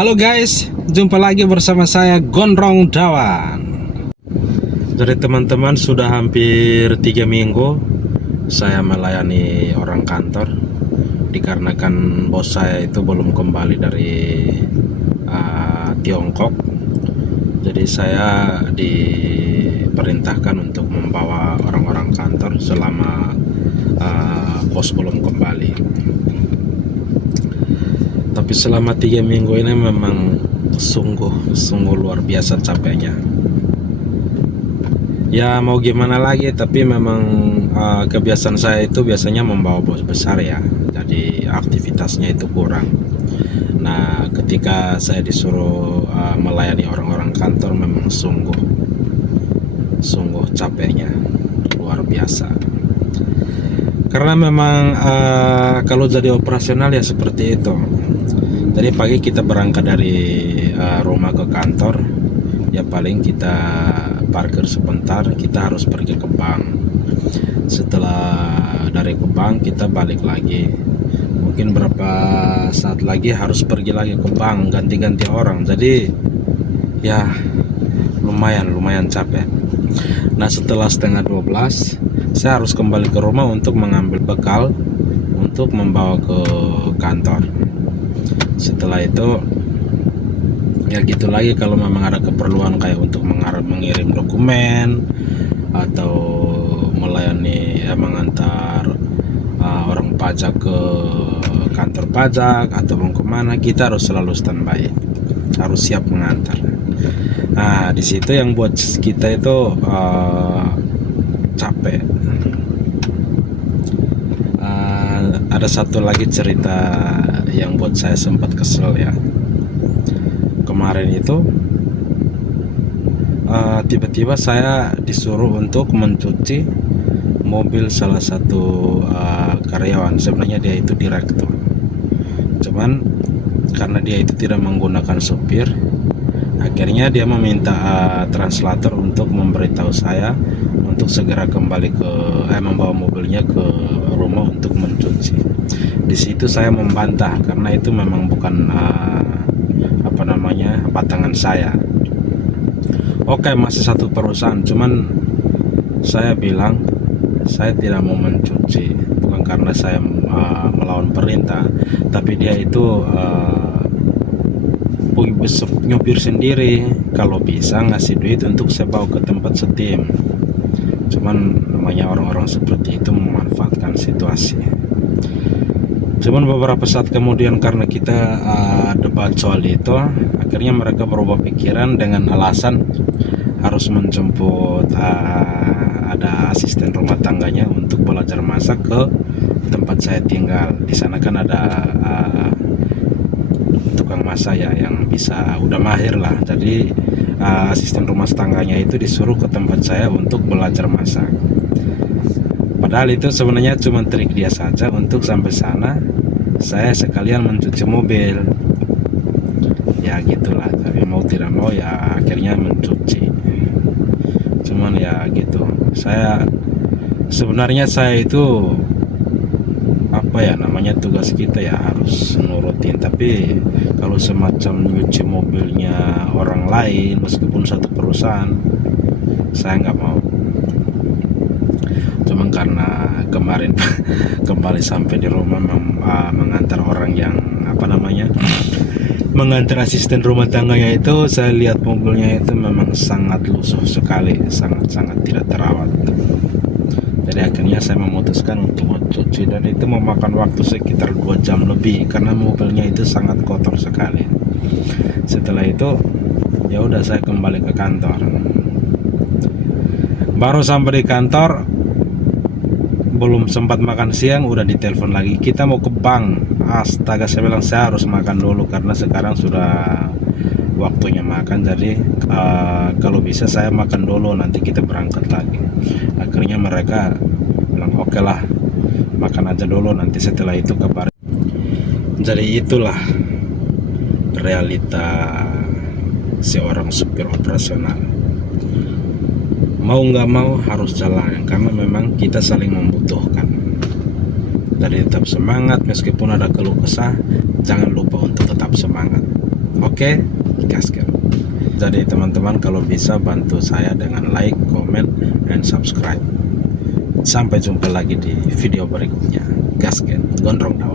Halo guys, jumpa lagi bersama saya Gondrong Dawan. Jadi teman-teman, sudah hampir 3 minggu saya melayani orang kantor, dikarenakan bos saya itu belum kembali dari Tiongkok. Jadi saya diperintahkan untuk membawa orang-orang kantor selama bos belum kembali. Tapi selama 3 minggu ini memang sungguh luar biasa capeknya. Ya mau gimana lagi, tapi memang kebiasaan saya itu biasanya membawa bos besar ya. Jadi aktivitasnya itu kurang. Nah ketika saya disuruh melayani orang-orang kantor, memang sungguh capeknya luar biasa. Karena memang kalau jadi operasional ya seperti itu. Jadi pagi kita berangkat dari rumah ke kantor, ya paling kita parkir sebentar, kita harus pergi ke bank. Setelah dari ke bank kita balik lagi, mungkin berapa saat lagi harus pergi lagi ke bank, ganti-ganti orang. Jadi ya lumayan capek. Nah setelah setengah 12 saya harus kembali ke rumah untuk mengambil bekal untuk membawa ke kantor. Setelah itu ya gitu lagi, kalau memang ada keperluan kayak untuk mengirim dokumen atau melayani mengantar orang pajak ke kantor pajak atau mau kemana, kita harus selalu standby, harus siap mengantar. Nah di situ yang buat kita itu capek. Ada satu lagi cerita yang buat saya sempat kesel ya. Kemarin itu tiba-tiba saya disuruh untuk mencuci mobil salah satu karyawan. Sebenarnya dia itu direktur, cuman karena dia itu tidak menggunakan sopir, akhirnya dia meminta translator untuk memberitahu saya untuk segera kembali ke membawa mobilnya ke rumah untuk mencuci. Di situ saya membantah karena itu memang bukan batangan saya. Oke, masih satu perusahaan, cuman saya bilang saya tidak mau mencuci, bukan karena saya melawan perintah, tapi dia itu nyupir sendiri. Kalau bisa ngasih duit untuk saya bawa ke tempat setim, cuman namanya orang-orang seperti itu memanfaatkan situasi. Cuman beberapa saat kemudian karena kita debat soal itu, akhirnya mereka berubah pikiran dengan alasan harus menjemput ada asisten rumah tangganya untuk belajar masak ke tempat saya tinggal. Di sana kan ada tukang masak ya yang bisa udah mahir lah. Jadi asisten rumah tangganya itu disuruh ke tempat saya untuk belajar masak. Padahal itu sebenarnya cuma trik dia saja untuk sampai sana saya sekalian mencuci mobil. Ya gitulah, tapi mau tidak mau ya akhirnya mencuci. Cuman ya gitu, sebenarnya saya itu tugas kita ya harus nurutin, tapi kalau semacam nyuci mobilnya orang lain meskipun satu perusahaan, saya nggak mau. Cuman karena kemarin kembali sampai di rumah mengantar orang yang mengantar asisten rumah tangganya itu, saya lihat mobilnya itu memang sangat lusuh sekali, sangat tidak terawat. Jadi akhirnya saya memutuskan untuk mencuci, dan itu memakan waktu sekitar 2 jam lebih karena mobilnya itu sangat kotor sekali. Setelah itu ya udah saya kembali ke kantor. Baru sampai di kantor, belum sempat makan siang udah ditelepon lagi, kita mau ke bank. Astaga, saya bilang saya harus makan dulu karena sekarang sudah waktunya makan. Jadi kalau bisa saya makan dulu, nanti kita berangkat lagi. Akhirnya mereka bilang oke lah, makan aja dulu, nanti setelah itu kabar. Jadi itulah realita seorang supir operasional. Mau nggak mau harus jalan, karena memang kita saling membutuhkan. Jadi tetap semangat, meskipun ada keluh kesah, jangan lupa untuk tetap semangat. Oke, gaskan. Jadi teman-teman kalau bisa bantu saya dengan like, comment, and subscribe. Sampai jumpa lagi di video berikutnya. Gaskan, gondrong daun.